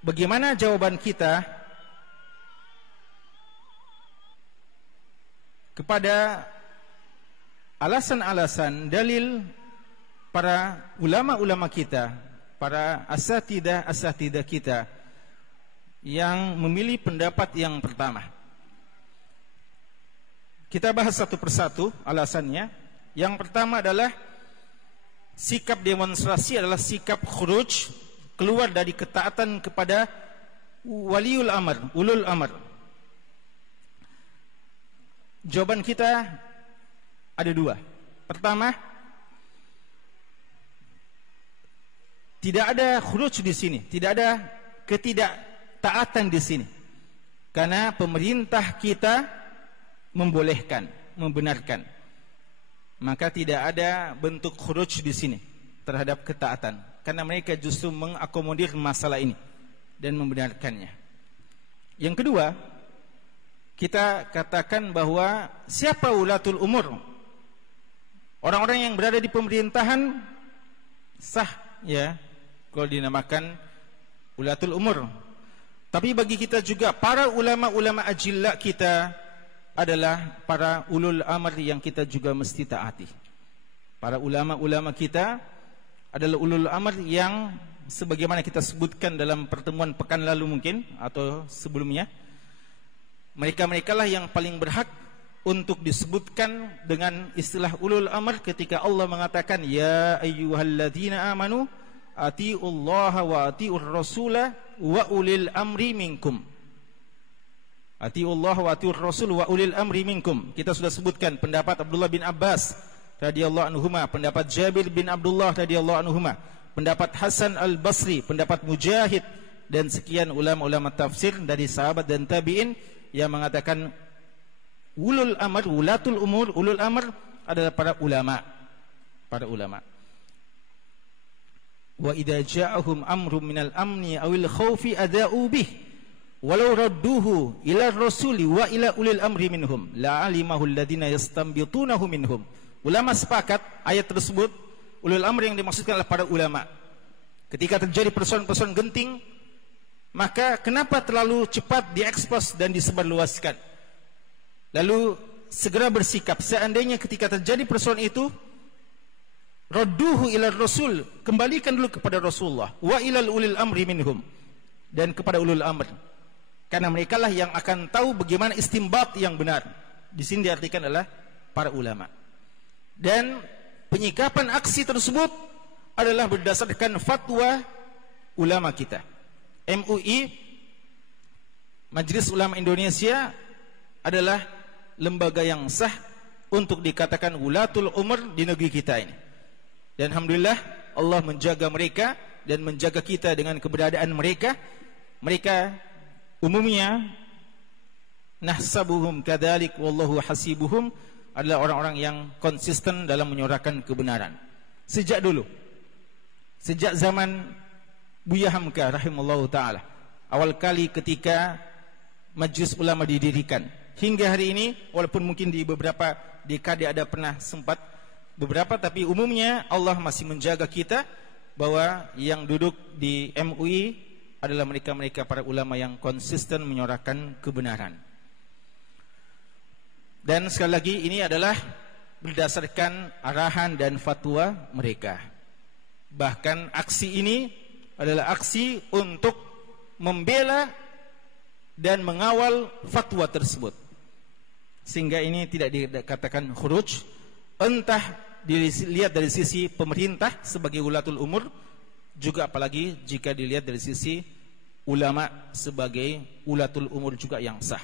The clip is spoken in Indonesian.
Bagaimana jawaban kita kepada alasan-alasan dalil para ulama-ulama kita, para asatidah kita yang memilih pendapat yang pertama? Kita bahas satu persatu alasannya. Yang pertama adalah sikap demonstrasi adalah sikap khuruj, keluar dari ketaatan kepada waliul amr, ulul amr. Jawaban kita ada dua. Pertama, tidak ada khuruj di sini, tidak ada ketidaktaatan di sini, karena pemerintah kita membolehkan, membenarkan. Maka tidak ada bentuk khuruj di sini terhadap ketaatan, karena mereka justru mengakomodir masalah ini dan membenarkannya. Yang kedua, kita katakan bahwa siapa ulatul umur, orang-orang yang berada di pemerintahan, sah ya kalau dinamakan ulatul umur. Tapi bagi kita juga para ulama-ulama ajilla kita adalah para ulul amr yang kita juga mesti taati. Para ulama-ulama kita adalah ulul amr yang sebagaimana kita sebutkan dalam pertemuan pekan lalu mungkin atau sebelumnya, mereka-mereka lah yang paling berhak untuk disebutkan dengan istilah ulul amr ketika Allah mengatakan ya ayyuhalladzina amanu atiullaha wa atiur rasula wa ulil amri minkum. Atiullaha wa atiur rasul wa ulil amri minkum. Kita sudah sebutkan pendapat Abdullah bin Abbas radhiyallahu anhuma, pendapat Jabir bin Abdullah radhiyallahu anhuma, pendapat Hasan al-Basri, pendapat Mujahid, dan sekian ulama-ulama tafsir dari sahabat dan tabi'in yang mengatakan ulul amr, ulatul umur, ulul amr adalah para ulama. Para ulama. Wa idza ja'ahum amrun minal amni awil khaufi ada'u bih walau radduhu ila rasuli wa ila ulil amri minhum la'alimahu alladhina yastanbitunahu minhum. Ulama sepakat ayat tersebut ulul amr yang dimaksudkan adalah para ulama. Ketika terjadi persoalan-persoalan genting, maka kenapa terlalu cepat diekspos dan disebarluaskan? Lalu segera bersikap. Seandainya ketika terjadi persoalan itu, radduhu ila rasul, kembalikan dulu kepada Rasulullah, wa ilal ulil amri minhum, dan kepada ulul amr, karena mereka lah yang akan tahu bagaimana istinbat yang benar. Di sini diartikan adalah para ulama. Dan penyikapan aksi tersebut adalah berdasarkan fatwa ulama kita. MUI, Majelis Ulama Indonesia, adalah lembaga yang sah untuk dikatakan ulatul umur di negeri kita ini. Dan alhamdulillah Allah menjaga mereka dan menjaga kita dengan keberadaan mereka. Mereka umumnya nahsabuhum kadzalik wallahu hasibuhum, adalah orang-orang yang konsisten dalam menyuarakan kebenaran sejak dulu, sejak zaman Buya Hamka rahimallahu ta'ala, awal kali ketika Majelis Ulama didirikan hingga hari ini. Walaupun mungkin di beberapa dekade ada pernah sempat beberapa, tapi umumnya Allah masih menjaga kita bahwa yang duduk di MUI adalah mereka-mereka para ulama yang konsisten menyuarakan kebenaran. Dan sekali lagi ini adalah berdasarkan arahan dan fatwa mereka. Bahkan aksi ini adalah aksi untuk membela dan mengawal fatwa tersebut, sehingga ini tidak dikatakan khuruj, entah dilihat dari sisi pemerintah sebagai ulatul umur, juga apalagi jika dilihat dari sisi ulama sebagai ulatul umur juga yang sah.